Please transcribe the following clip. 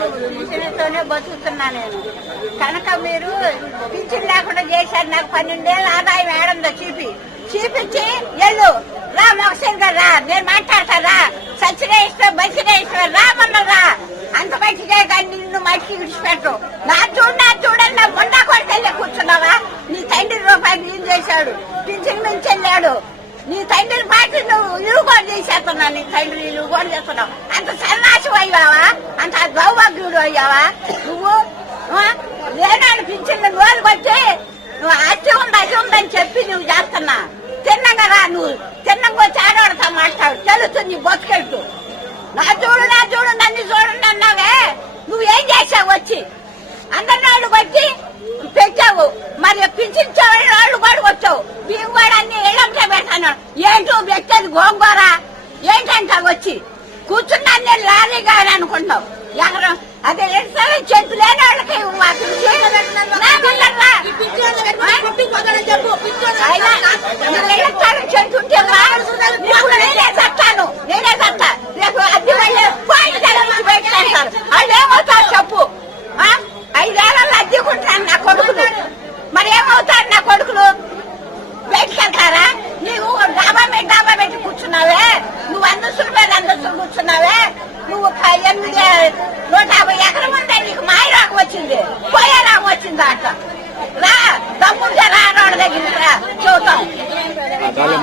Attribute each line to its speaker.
Speaker 1: లేదు. పింఛన్తోనే బతుకుతున్నా నేను. కనుక మీరు పింఛన్ లేకుండా చేశారు నాకు పన్నెండేళ్ళ ఆదాయం ఏడందో చీపి. చూపించి ఎల్లు రా మొగసేన్ గారు రా. నేను మాట్లాడతారా సచ్చినే ఇష్టం రా ఇష్టం రా. అంత మంచిగా కానీ నిన్ను మట్టి విడిచిపెట్టు నా చూడు నా చూడండి నా మొండా కొడుకెళ్ళి కూర్చున్నావా? నీ తండ్రి రూపాయలు ఏం చేశాడు. పింఛన్ నుంచి వెళ్ళాడు. నీ తండ్రి పార్టీ నువ్వు ఇలుగోడు చేసేస్తున్నావు నీ తండ్రి కూడా చేస్తున్నావు. అంత సన్నాసం అయ్యావా అంత దౌర్భాగ్యుడు అయ్యావా? నువ్వు లేనాడు పింఛన్ రోజు వచ్చి నువ్వు అచ్చి ఉంది అది ఉందని చెప్పి నువ్వు చేస్తున్నా. తిన్నగా రా నువ్వు. తిన్నగా వచ్చి ఆడవాడుతా మాట్లాడు. తెలుస్తుంది నీ నా చూడు నా చూడు నన్ను చూడండి అన్నావే. నువ్వేం చేసావు వచ్చి? అందరి వాళ్ళు వచ్చి పెట్టావు. మరి పింఛించే వాళ్ళు కూడా వచ్చావు మేము కూడా అన్ని ఇళ్ళంటే పెట్టాను ఏంటో పెట్టేది గోంగూర? ఏంటంటావు వచ్చి? కూర్చున్నాను నేను లారీ అని అనుకుంటావు. ఎగరం అదే ఎన్నిసార్లు చెట్టు లేని నూట యాభై ఎకరం ఉంటే నీకు మాయ రాగం వచ్చింది. పోయే రాగం వచ్చింది అంట రా తమ్ముడుగా రా. దగ్గర దగ్గరికి చూద్దాం